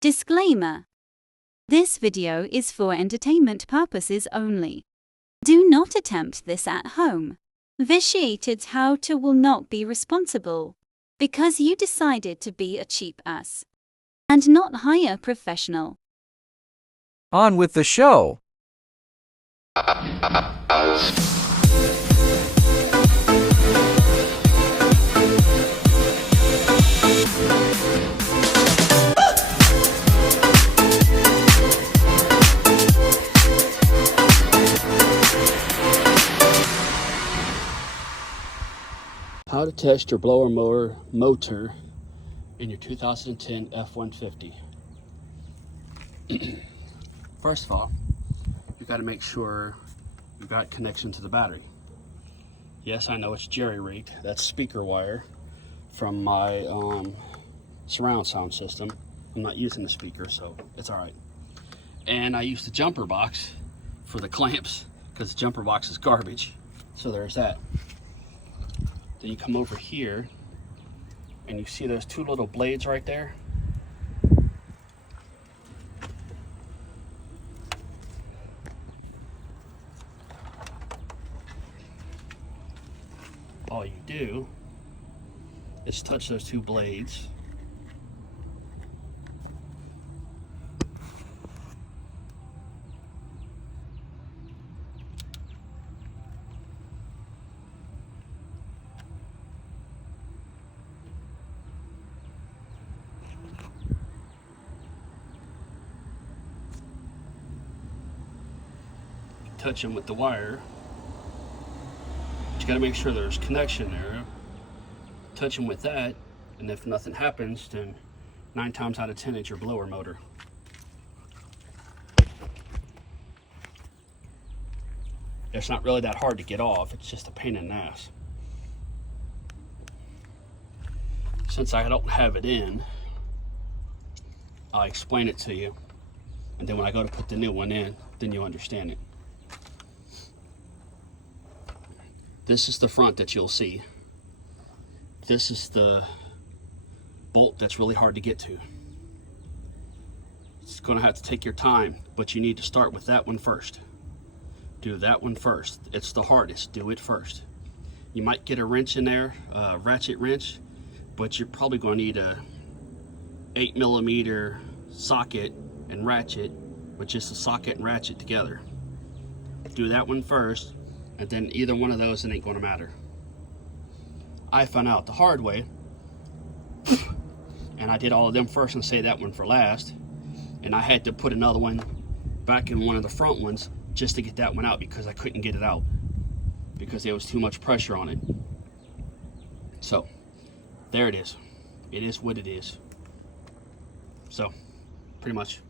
Disclaimer. This video is for entertainment purposes only. Do not attempt this at home. Vitiated how-to will not be responsible because you decided to be a cheap ass and not hire a professional. On with the show. How to test your blower motor in your 2010 F-150. First of all, you got to make sure you've got connection to the battery. Yes, I know it's jerry-rigged. That's speaker wire from my surround sound system. I'm not using the speaker, so it's all right. And I used the jumper box for the clamps because the jumper box is garbage. So there's that. Then you come over here and you see those two little blades right there. All you do is touch those two blades. Touch them with the wire. But you got to make sure there's connection there. Touch them with that, and if nothing happens, then 9 times out of 10 it's your blower motor. It's not really that hard to get off, it's just a pain in the ass. Since I don't have it in, I'll explain it to you, and then when I go to put the new one in, then you'll understand it. This is the front that you'll see. This is the bolt that's really hard to get to. It's going to have to take your time, but you need to start with that one first. Do that one first. It's the hardest. Do it first. You might get a wrench in there, a ratchet wrench, but you're probably going to need a 8mm socket and ratchet, with just the socket and ratchet together. Do that one first, and then either one of those, it ain't going to matter. I found out the hard way, and I did all of them first and saved that one for last, and I had to put another one back in one of the front ones just to get that one out because I couldn't get it out because there was too much pressure on it. So there it is. It is what it is. So pretty much